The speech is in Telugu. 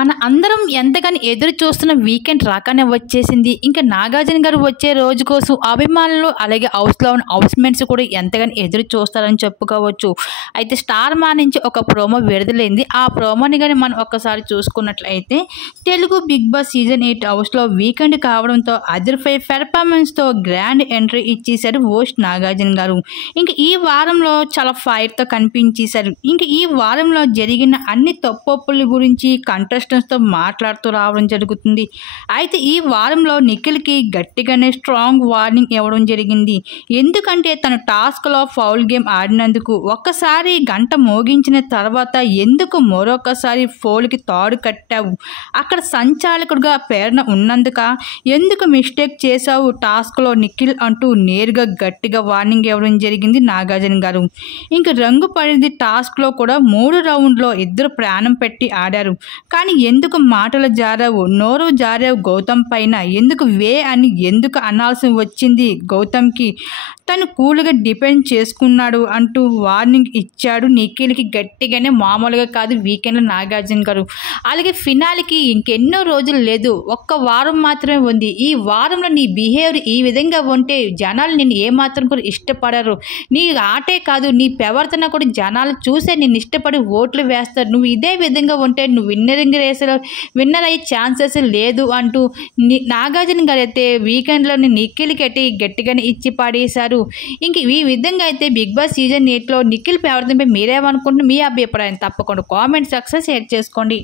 మన అందరం ఎంతగానో ఎదురు చూస్తున్న వీకెండ్ రాగానే వచ్చేసింది. ఇంకా నాగార్జున గారు వచ్చే రోజు కోసం అభిమానులు అలాగే హౌస్లో ఉన్న హౌస్మేట్స్ కూడా ఎంతగానో ఎదురు చూస్తారని చెప్పుకోవచ్చు. అయితే స్టార్ మా నుంచి ఒక ప్రోమో విడుదలైంది. ఆ ప్రోమోని కానీ మనం ఒక్కసారి చూసుకున్నట్లయితే తెలుగు బిగ్ బాస్ సీజన్ 8 హౌస్లో వీకెండ్ కావడంతో అదిరిపోయే పెర్ఫార్మెన్స్తో గ్రాండ్ ఎంట్రీ ఇచ్చేశారు హోస్ట్ నాగార్జున గారు. ఇంక ఈ వారంలో చాలా ఫైర్తో కనిపించేశారు. ఇంక ఈ వారంలో జరిగిన అన్ని తప్పొప్పుల గురించి కంటెస్టెంట్స్తో మాట్లాడుతూ రావడం జరుగుతుంది. అయితే ఈ వారంలో నిఖిల్కి గట్టిగానే స్ట్రాంగ్ వార్నింగ్ ఇవ్వడం జరిగింది. ఎందుకంటే తను టాస్క్లో ఫౌల్ గేమ్ ఆడినందుకు ఒక్కసారి గంట మోగించిన తర్వాత ఎందుకు మరొకసారి ఫౌల్కి తాడు కట్టావు, అక్కడ సంచాలకుడిగా ప్రేరణ ఉన్నందుక ఎందుకు మిస్టేక్ చేశావు టాస్క్లో నిఖిల్ అంటూ నేరుగా గట్టిగా వార్నింగ్ ఇవ్వడం జరిగింది నాగార్జున గారు. ఇంక రంగు పడింది టాస్క్లో కూడా 3 రౌండ్లో ఇద్దరు ప్రాణం పెట్టి ఆడారు. కానీ ఎందుకు మాటలు జారావు, నోరు జారావు గౌతమ్ పైన, ఎందుకు వే అని ఎందుకు అనాల్సి వచ్చింది గౌతమ్కి, తను కూల్గా డిపెండ్ చేసుకున్నాడు అంటూ వార్నింగ్ ఇచ్చాడు నిఖిల్కి గట్టిగానే. మామూలుగా కాదు వీకెండ్లో నాగార్జున గారు. అలాగే ఫినాల్కి ఇంకెన్నో రోజులు లేదు, ఒక్క వారం మాత్రమే ఉంది. ఈ వారంలో నీ బిహేవియర్ ఈ విధంగా ఉంటే జనాలు నిన్ను ఏమాత్రం కూడా ఇష్టపడరు. నీ ఆటే కాదు నీ ప్రవర్తన కూడా జనాలు చూసే నిన్ను ఇష్టపడి ఓట్లు వేస్తారు. నువ్వు ఇదే విధంగా ఉంటే నువ్వు విన్నర్ అయ్యే ఛాన్సెస్ లేదు అంటూ నాగార్జున గారు అయితే వీకెండ్లోని నిఖిల్కి అయితే గట్టిగానే ఇచ్చి పడేశారు. ఇంక ఈ విధంగా అయితే బిగ్ బాస్ సీజన్ 8లో నిఖిల్ ప్రవర్తనపై మీరేమనుకుంటున్నారు, మీ అభిప్రాయం తప్పకుండా కామెంట్ సెక్షన్ షేర్ చేసుకోండి.